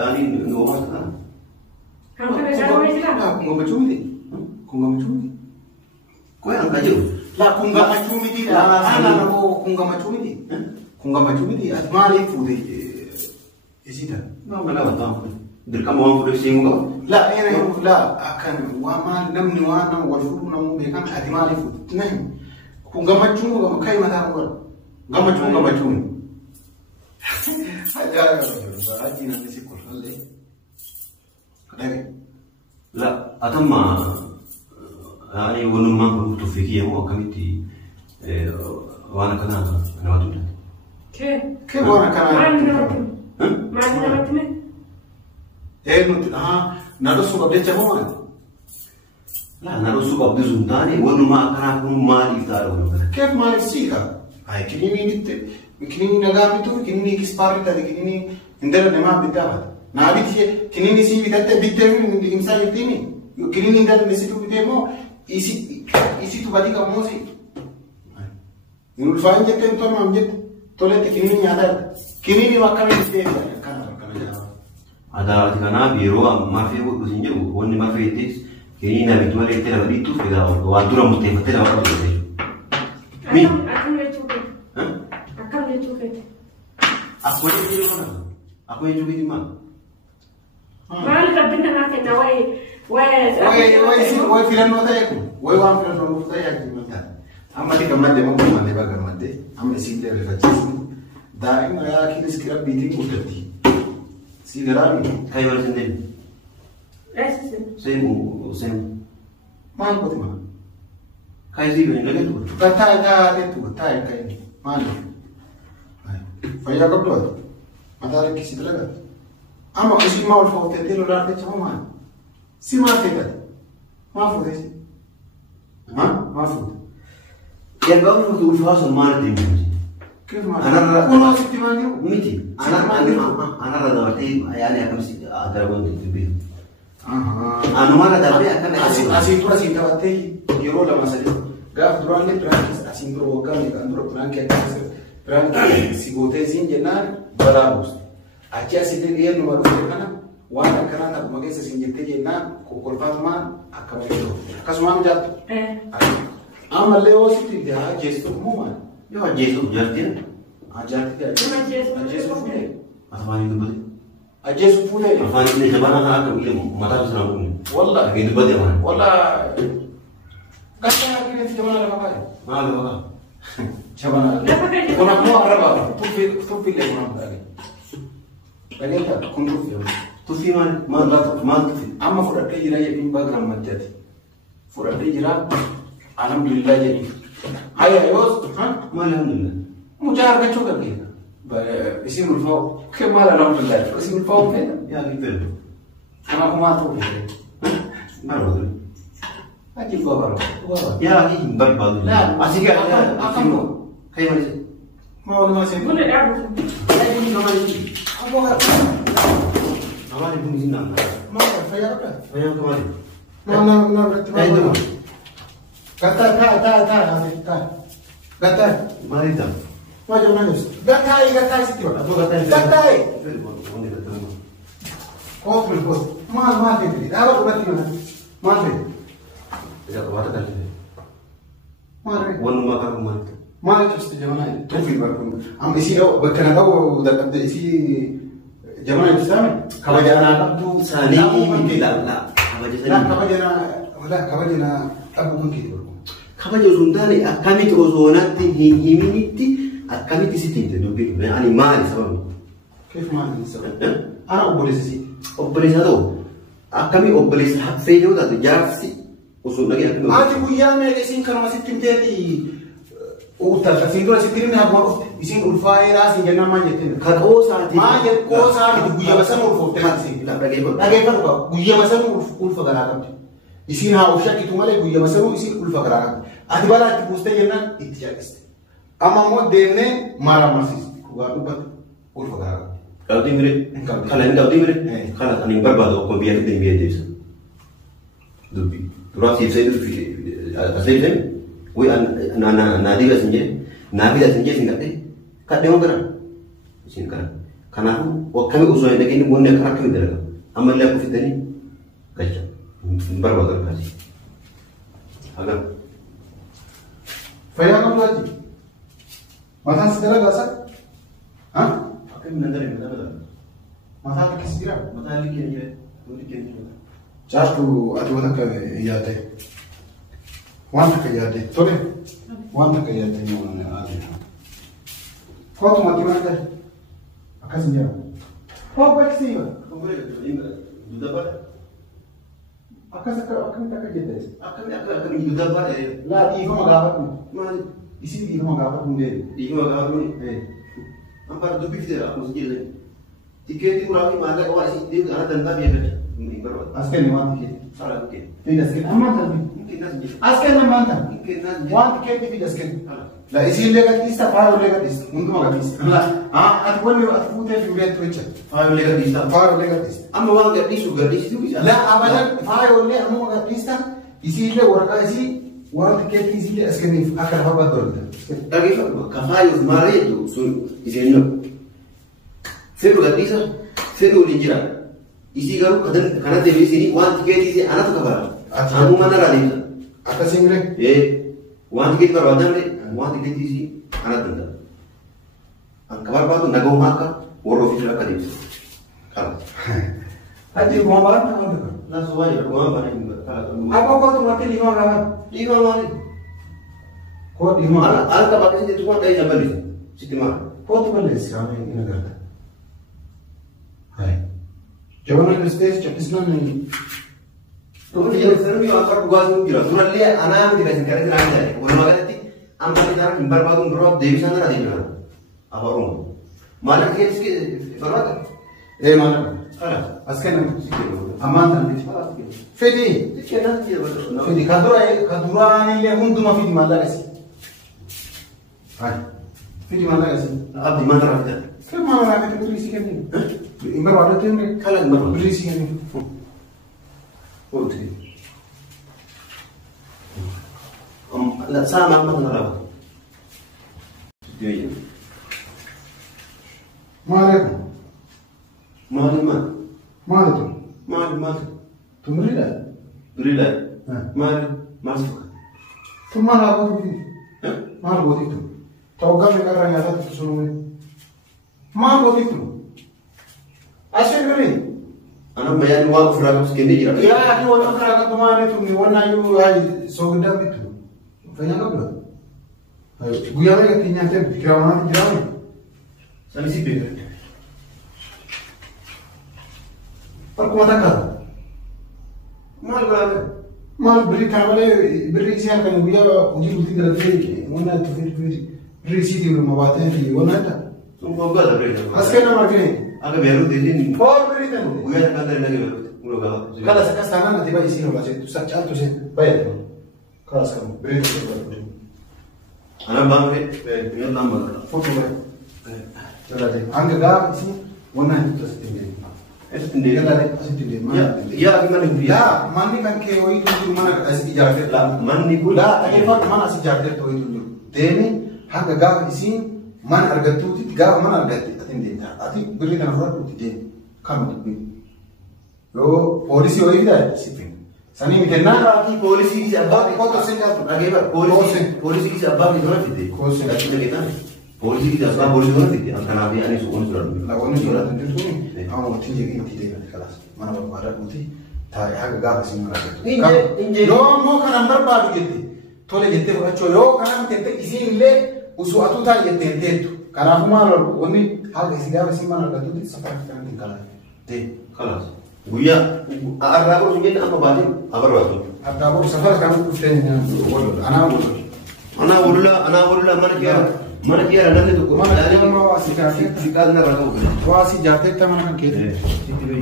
يعني نوعات أنا. هم كانوا يسألوا إيش لا؟ كونغا مجومي. كونغا مجومي. كوي أنا كجو. لا كونغا مجومي. أنا نبغى كونغا مجومي. كونغا مجومي. أتمالي فودي. إيشيدا. ما بلا وطن. دركم وان فودي سيمو. لا أنا لا أكن وما نمني وانا والفلو نمو بيكم أتمالي فودي. نعم. كونغا مجومي كم كاي ما تعرفون. كونغا مجومي. هذا هذه نسي كل هذا. لا أتم يعني ونما بتوفيقية مو كميتي وانا كنا أنا ما تقول كيف وانا كنا ما عندنا ما عندنا إيه نرسو قبل جمعة لا نرسو قبل زنداني ونما كنا كم مال يفتارون كيف مال السيكا هاي كنيني نجامي تو كنيني كسباري تادي كنيني عندنا نما بتاعه نابي تيه كنيني سي بتاعته بيتهم من إنسان يتيمي كنيني عندنا نسيتو بيتهمو إيسي تو بدي كموسي نقول جتة تو ما مجت تولت كنيني هذا كنيني وكمل يستيقظ ada karena biru ma fi wo kusinje wonni ma fi tis kini na bitwale tela baditu fi da wadura mustafa tela wa ko mi akan le tuke aku ni di mana aku yang juga di mana mal rabbina ma kana way filan nota yaku way wan filan nota yaku mata amma di kamadde mo kamadde ba kamadde amma sille refaccis daim ya kinis kirab biti kutati sigarami kai wala sendiri semu man ko tima kai sih bani lagi tu kata itu tay kai man faya kabdo madare kisi talaga ama isi ma wal fawte telo la te chama si ma teta ma fawte si ma fawte ya gawo tu ulfas mal timbi كيف ما أنا كنا ستمانية ميتي أنا رضوتي يعني أكمل أدربون البيت أنا ما رضوتي أكمل أسين تبتي يرو لما سلي قاف دران لي برانكس أسين برو كم يكندرو برانكس برانكس سيبوتي زين جنار بلاروس أكيد أسين تغير نمرو كنا وانا كنا تبغى مجلس أسين جتة جنار كل فاهمان أكمل يرو كسمان جات أما ليه وسيتي ده جستو مو مان yo Jesus jartin ajarti dia Jesus pune afani dubbe Jesus pune afani ne jabana ha ka ile mata bisna pune wallahi ge dubbe man wallahi kata kini jabana la baba ma le baba jabana kuna mo araba tu fi le kuna bagi bagi ta kun tu fi man ma tu fi amma furade jira ya bin bagram majjati furade jira alhamdulillah jadi هيا يوز ما الحمد لله مجرد شو قبل بيصير الفوق كيف ما الحمد لله بيصير الفوق كده يا كيف انا ما توقف ما رضي اجي بابا يا اخي برباد لا اسيك اكمل كيف ما هو ما سيقول كل العب لا يقول لي ما يجي ما يكون زين ما فيا ربع فيا كمان ما انا برتب Kata mari tam ma jona yus kata sih atau kata kau pelbos mal deh apa berarti mal deh ya kau kata tadi mal wanu makan kemana mal itu jona itu film am isi berkenaan kau udah ada isi jona itu sama kawajaran itu sani la kabajana abu mungkin kabaja sundani akamiti ozonati himiniti akamiti sitinte dubbi yani mali sababu كيف مال السبب انا اوبوليسي obboleessato akkami obboleessa haffee yoo taatu jaarsi osoo dhagee akkami ati guyyaa meeqa isin kanuma sitti himteeti uuttalta isin dura sitti himne akkuma dhufte isin ulfaayeeraa isin jennaan maal jetteen ka qoosaati maal jett qoosaa miti guyyama sana ulfoofte dhageeffatu qaba guyyama sana ulfa garaa qabdi isin haa of shakkitu malee guyyama sana isin ulfa garaa qabdi ati balaa itti buustee jennaan itti shakkiste amma immoo deemnee maaraa marsiiste dhugaa dubbate ulfa garaa qabdi. Kalau timbre, kalau enggak timbre, kalau aning berbadu, kau biar kita biar desa. Dubi, terus sih saya itu asal itu, we nadi dah senja, nabi dah senja singkat deh, kat dia orang sini kan. Karena waktu itu usaha ini mau nih karena kami dalam. Amal lihat aku fitani kacau. Berbagai kali. Agak. Faya kamu lagi. Mata segala gasa? Hah? Aku mendengar ini mana? Mata lagi segera. Mata lagi ni, boleh ni. Jatuh adu nak yade. Wan tak yade. Tole. Wan tak yade ni mana ada. Kau tu mati mana? Akas ni apa? Kau apa sih? Kau boleh ini sudah pada. Akas tak kerja deh. Akan sudah pada. Lah di rumah gawat ni. Mana? Isi di rumah gawat ni deh. Di mana kau ni? Ampar tu bifte aku sendiri. Tiket itu kurang mana kau isi dia ada tanda dia kerja. Ini berapa? Asken ni wan tiket. Salah tiket. Tidak asken. Aman tak? Mungkin nanti. Asken ni mana? Mungkin nanti. Wan tiket ni tidak asken. Lah isi legat ista faro legat ista. Mundu magat ista. Lah at wani at pute fiuret tuicha. Faro legat ista. Faro legat ista. Amma wang gadis juga gadis itu bisa. Lah abadan faro le amu magat ista. Isi le warga isi wan tiket isi le asken ni akar habat dol. Lagi kafayo mare itu sun isi no. Feru gadis feru linjira. Isi garu kadan kana dewi sini wan tiket isi anak tu kabar. Amu mana lagi? Atas ingre. Wan tiket berwajan le. Wan tiket isi anak tanda. Ang kabar pa tu nagaw maka waro fitla kadip. Kala. Ati gombar na ano? Langsung aja gua balik kala. Apa kau tu mati lima kawan? Lima mali. Kau lima. Al ka pakai itu cuma dari jambal itu. Sitima. Kau tu balik sekarang ini negara. Hai. Jangan ada stage cepat ni. Tu dia sering dia angkat gua tu kira. Tu dia anak dia kasih kira kira aja. Gua makan nanti. Ambil kita imbar bagun berapa dewi sana ada juga. Apa rumah? Mana kes ke berapa? Mana? Asken aman nanti. Fedi. Fedi kadura ni le hundu ma fedi mala kasi. Hai. Fedi mala kasi. Abdi mana rafta? Kan mana rafta tu isi kan ni. Imbar wala tu ni. Kalau imbar. Isi kan ni. Oh tu. La sama apa nara? Dia. Mana? Mana tu? Mana? Tu merida. Merida. Masuk. Tu mana apa tu? Mana buat itu? Tahu kan mereka orang yang ada tu semua. Mana buat itu? Asyik beri. Anak bayan wak furaga sekini jira. Ya, tu orang furaga tu mana tu ni? Warna you ay sogda itu. Kaya apa? Gua yang kini nanti kiraman. Sami si pikir. Perkumata kah? Mal berapa? Mal beri kamera beri siapa kan gua uji dalam ni. Mana tu beri sih di rumah batan ni. Mana tak? Sungguh gak ada beri. Asken nama ni. Agak baru di sini. Oh beri tu. Gua yang kata lagi baru. Mula gak. Kalau sekarang nanti bayi sini baca tu saja tu sih. Bayar. Kalau sekarang beri tu baru. Anak bang ni, dia tambah. Foto beri. Jalan deh. Angga dah sini. Mana itu sendiri. Sendiri. Jalan deh sendiri. Ya gimana itu? Ya, mandi kan ke itu mana asli jalan lah. Mandi pula. Tapi mana asli jalan itu itu. Deni, angga dah sini. Man harga tu tiga man harga atin dia. Ati beri kan orang tu dia. Kamu tu. Yo polisi orang itu sipin. Sani mitenna lagi polisi siapa? Kau tu senjata tu. Lagi apa? Polisi siapa di mana itu? Polisi kita. Polisi siapa? Polisi mana itu? Angkat nabi ani suun surat. Lawan surat itu tu ni. Awak tinggi ini tidak kelas. Mana berpada putih. Thai harga gak sih mana tu. Inje. Yo mau kan number baru gitu. Tole gitu. Yo kan kita isi le. Usuatu ta yete tu. Karena malu oni hal isinya masih mana tu di sekarang kita tinggal. Kalas. Buya, arah aku mungkin apa balik? Apa waktu? Ada aku safar kamu ufenya. Anak urula mana kira nanti tu. Mana kira mau asik jatuh. Sikal nak aku. Wasi jatuh tu mana kan kiri.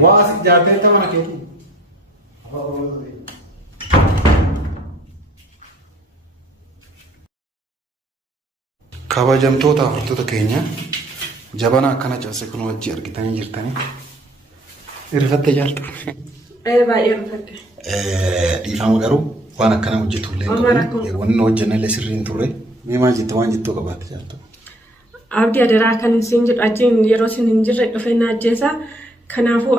Wasi jatuh tu mana kiri. Kabajamtoota hordoftoota keenya jabana akkana caase kun wajji argitanii jirtanii irfatte jaaltu. Baay'ee irfatte. Dhiifama garuu waan akkana hojjetu illee wanni hojjenne illee sirriin turre mee maal jette waan jettoo qabaatte jaaltu. abdii adaraa kan isin jedhu achiin yeroo isin hin jirre dhufee na ajjeesa. Kanaafuu